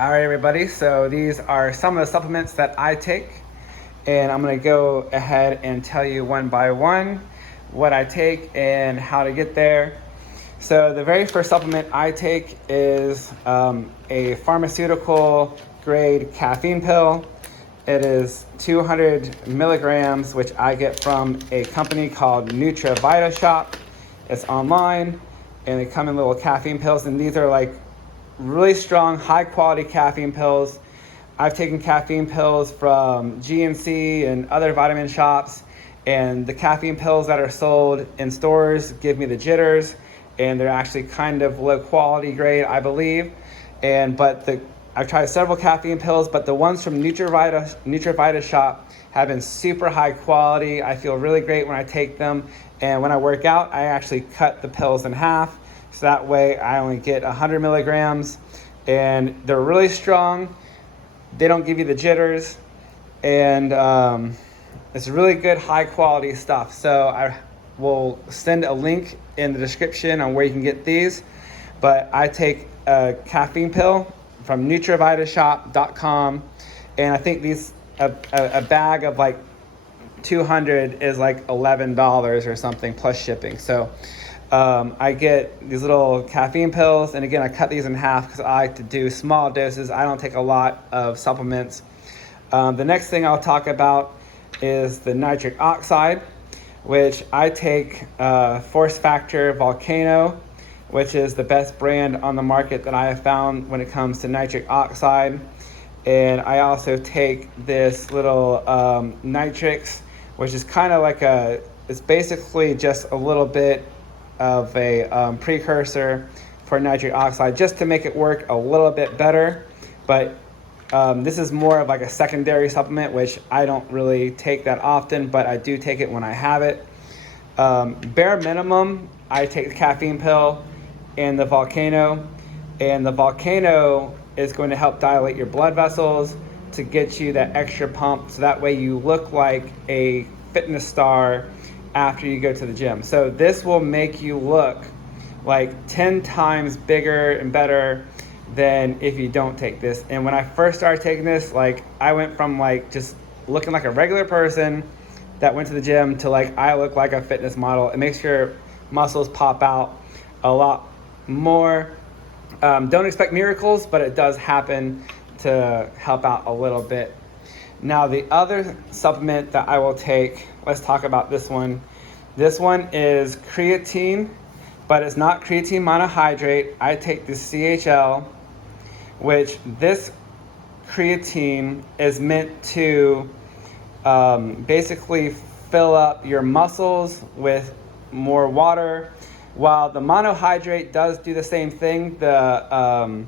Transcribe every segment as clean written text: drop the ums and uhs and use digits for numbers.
All right, everybody, so these are some of the supplements that I take, and I'm going to go ahead and tell you one by one what I take and how to get there. So the very first supplement I take is a pharmaceutical grade caffeine pill. It is 200 milligrams, which I get from a company called NutraVita Shop. It's online, and they come in little caffeine pills, and these are like really strong, high quality caffeine pills. I've taken caffeine pills from GNC and other vitamin shops, and the caffeine pills that are sold in stores give me the jitters, and they're actually kind of low quality grade, I believe. I've tried several caffeine pills, but the ones from NutraVita Shop have been super high quality. I feel really great when I take them, and when I work out, I actually cut the pills in half. So that way I only get 100 milligrams, and they're really strong. They don't give you the jitters, and it's really good, high quality stuff. So I will send a link in the description on where you can get these. But I take a caffeine pill from NutraVitaShop.com, and I think a bag of like 200 is like $11 or something plus shipping. So I get these little caffeine pills, and again, I cut these in half because I like to do small doses. I don't take a lot of supplements. The next thing I'll talk about is the nitric oxide, which I take Force Factor Volcano, which is the best brand on the market that I have found when it comes to nitric oxide. And I also take this little Nitrix, which is kind of like it's basically just a little bit of a precursor for nitric oxide, just to make it work a little bit better. But this is more of like a secondary supplement, which I don't really take that often, but I do take it when I have it. Bare minimum, I take the caffeine pill and the Volcano, and the Volcano is going to help dilate your blood vessels to get you that extra pump, so that way you look like a fitness star after you go to the gym. So this will make you look like 10 times bigger and better than if you don't take this. And when I first started taking this, like I went from like just looking like a regular person that went to the gym to like I look like a fitness model. It makes your muscles pop out a lot more. Don't expect miracles, but it does happen to help out a little bit. Now, the other supplement that I will take, let's talk about this one. This one is creatine, but it's not creatine monohydrate. I take the CHL, which this creatine is meant to basically fill up your muscles with more water, while the monohydrate does do the same thing. The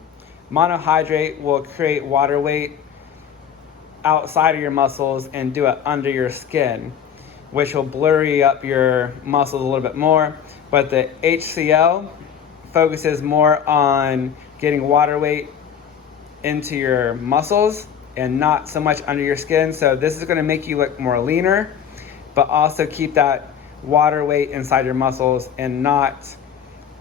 monohydrate will create water weight outside of your muscles and do it under your skin, which will blurry up your muscles a little bit more. But the HCL focuses more on getting water weight into your muscles and not so much under your skin. So this is going to make you look more leaner, but also keep that water weight inside your muscles and not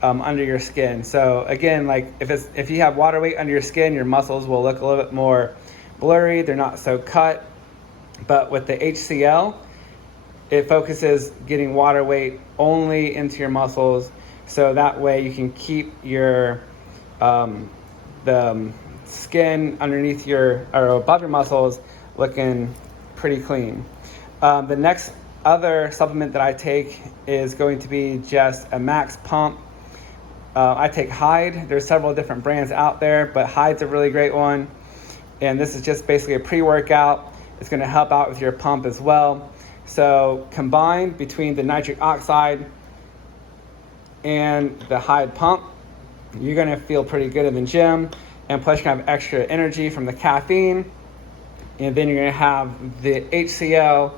under your skin. So again, like if you have water weight under your skin, your muscles will look a little bit more blurry. They're not so cut. But with the HCL, it focuses getting water weight only into your muscles, so that way you can keep your the skin underneath or above your muscles looking pretty clean. The next other supplement that I take is going to be just a max pump. I take Hyde. There's several different brands out there, but Hyde's a really great one. And this is just basically a pre-workout. It's going to help out with your pump as well. So combined between the nitric oxide and the Hyde pump, you're going to feel pretty good in the gym. And plus you're going to have extra energy from the caffeine. And then you're going to have the HCL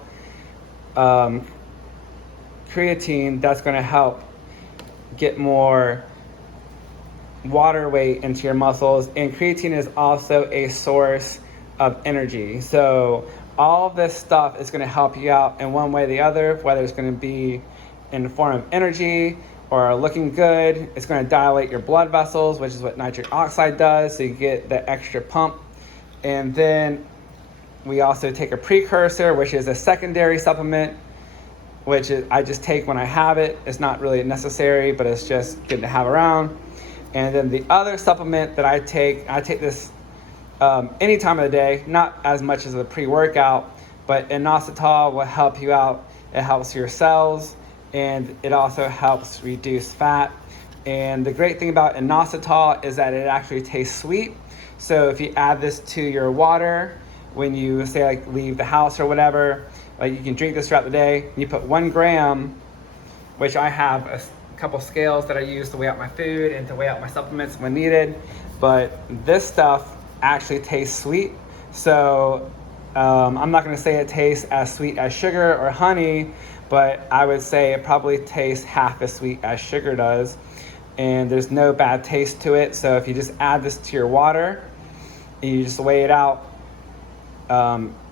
creatine that's going to help get more water weight into your muscles. And creatine is also a source of energy. So all this stuff is going to help you out in one way or the other, whether it's going to be in the form of energy or are looking good. It's going to dilate your blood vessels, which is what nitric oxide does, so you get the extra pump. And then we also take a precursor, which is a secondary supplement, which is, I just take when I have it. It's not really necessary, but it's just good to have around. And then the other supplement that I take this any time of the day, not as much as a pre-workout, but inositol will help you out. It helps your cells, and it also helps reduce fat. And the great thing about inositol is that it actually tastes sweet. So if you add this to your water, when you say like leave the house or whatever, like you can drink this throughout the day. You put 1 gram, which I have a couple scales that I use to weigh out my food and to weigh out my supplements when needed. But this stuff actually tastes sweet. So I'm not going to say it tastes as sweet as sugar or honey, but I would say it probably tastes half as sweet as sugar does. And there's no bad taste to it. So if you just add this to your water and you just weigh it out,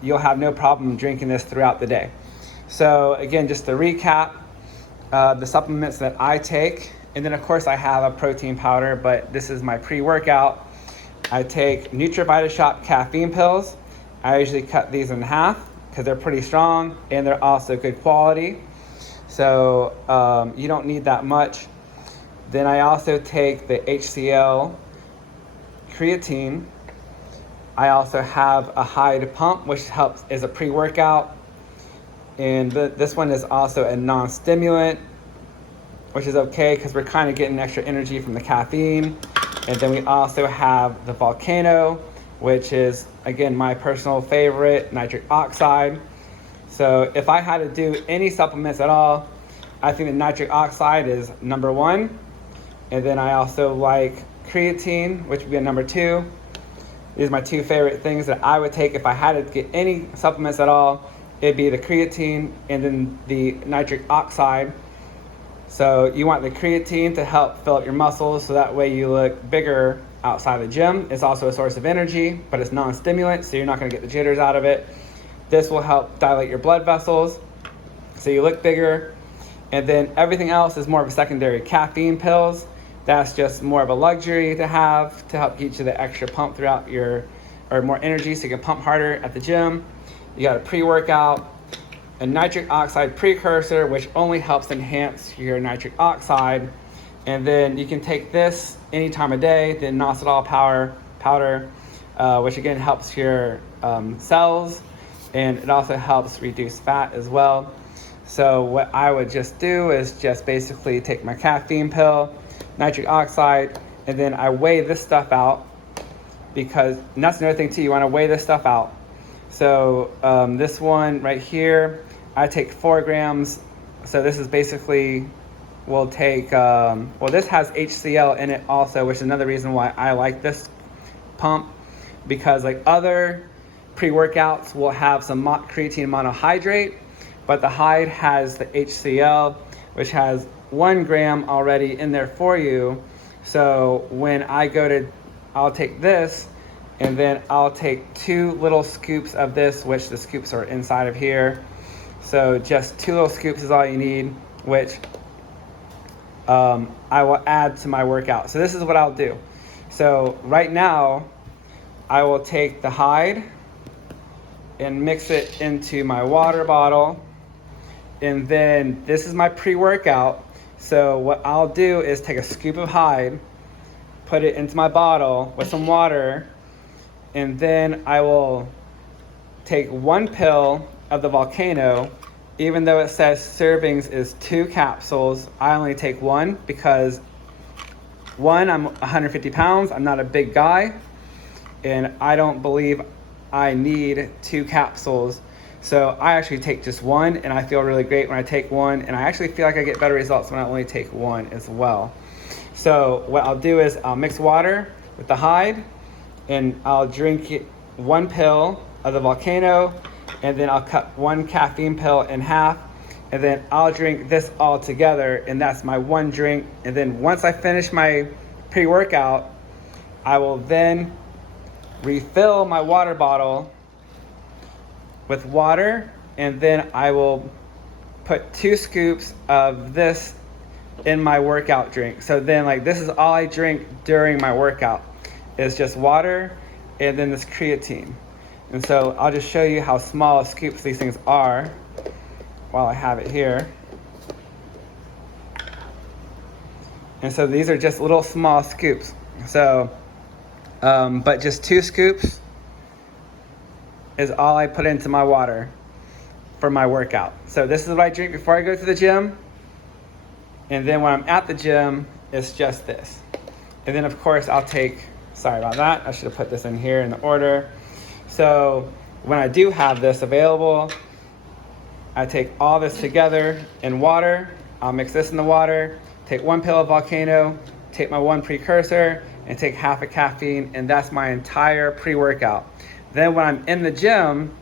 you'll have no problem drinking this throughout the day. So again, just to recap, the supplements that I take, and then of course I have a protein powder, but this is my pre-workout. I take NutriVitaShop caffeine pills. I usually cut these in half because they're pretty strong and they're also good quality. So you don't need that much. Then I also take the HCL creatine. I also have a Hyde pump, which helps as a pre-workout. And this one is also a non-stimulant, which is okay because we're kind of getting extra energy from the caffeine. And then we also have the Volcano, which is, again, my personal favorite, nitric oxide. So if I had to do any supplements at all, I think the nitric oxide is number 1. And then I also like creatine, which would be a number 2. These are my 2 favorite things that I would take if I had to get any supplements at all. It'd be the creatine and then the nitric oxide. So you want the creatine to help fill up your muscles so that way you look bigger outside the gym. It's also a source of energy, but it's non-stimulant, so you're not going to get the jitters out of it. This will help dilate your blood vessels so you look bigger. And then everything else is more of a secondary. Caffeine pills, that's just more of a luxury to have to help get you the extra pump throughout or more energy so you can pump harder at the gym. You got a pre-workout, a nitric oxide precursor, which only helps enhance your nitric oxide. And then you can take this any time of day, the inositol powder, which again helps your cells, and it also helps reduce fat as well. So what I would just do is just basically take my caffeine pill, nitric oxide, and then I weigh this stuff out, because, and that's another thing too, you want to weigh this stuff out. So this one right here, I take 4 grams. So this is basically, we'll take, well, this has HCL in it also, which is another reason why I like this pump, because like other pre-workouts will have some creatine monohydrate, but the Hyde has the HCL, which has 1 gram already in there for you. So when I go to, I'll take this, and then I'll take 2 little scoops of this, which the scoops are inside of here. So just 2 little scoops is all you need, which I will add to my workout. So this is what I'll do. So right now, I will take the Hyde and mix it into my water bottle. And then this is my pre-workout. So what I'll do is take a scoop of Hyde, put it into my bottle with some water, and then I will take 1 pill of the Volcano. Even though it says servings is 2 capsules, I only take 1 because 1, I'm 150 pounds, I'm not a big guy, and I don't believe I need 2 capsules. So I actually take just 1, and I feel really great when I take 1, and I actually feel like I get better results when I only take 1 as well. So what I'll do is I'll mix water with the Hyde, and I'll drink 1 pill of the Volcano, and then I'll cut 1 caffeine pill in half, and then I'll drink this all together, and that's my 1 drink. And then once I finish my pre-workout, I will then refill my water bottle with water, and then I will put 2 scoops of this in my workout drink. So then like this is all I drink during my workout. It's just water and then this creatine. And so I'll just show you how small scoops these things are while I have it here. And so these are just little small scoops. So, but just 2 scoops is all I put into my water for my workout. So this is what I drink before I go to the gym. And then when I'm at the gym, it's just this. And then of course I'll take, sorry about that, I should have put this in here in the order. So when I do have this available, I take all this together in water. I'll mix this in the water, take 1 pill of Volcano, take my 1 precursor, and take half a caffeine, and that's my entire pre-workout. Then when I'm in the gym,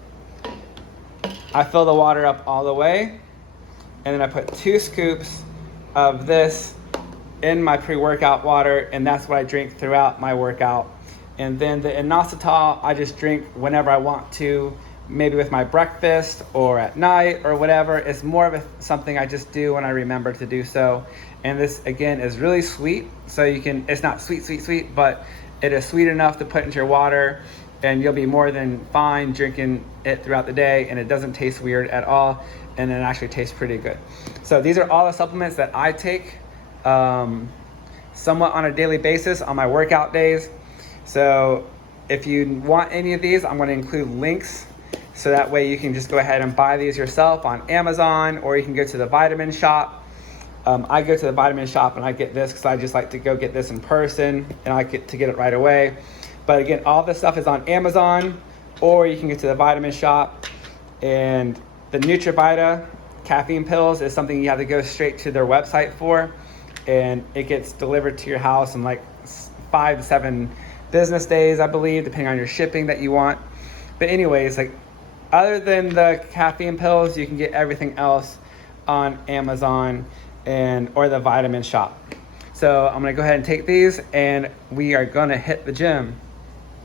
I fill the water up all the way, and then I put 2 scoops of this in my pre-workout water, and that's what I drink throughout my workout. And then the inositol, I just drink whenever I want to, maybe with my breakfast or at night or whatever. It's more of something I just do when I remember to do so. And this again is really sweet. So you can, it's not sweet, but it is sweet enough to put into your water, and you'll be more than fine drinking it throughout the day, and it doesn't taste weird at all, and it actually tastes pretty good. So these are all the supplements that I take somewhat on a daily basis on my workout days. So if you want any of these, I'm going to include links so that way you can just go ahead and buy these yourself on Amazon, or you can go to the Vitamin Shop. I go to the Vitamin Shop and I get this because I just like to go get this in person, and I get to get it right away. But again, all this stuff is on Amazon, or you can go to the Vitamin Shop. And the NutriVita caffeine pills is something you have to go straight to their website for, and it gets delivered to your house in like 5 to 7 business days, I believe, depending on your shipping that you want. But anyways, like other than the caffeine pills, you can get everything else on Amazon or the Vitamin Shop. So I'm gonna go ahead and take these, and we are gonna hit the gym.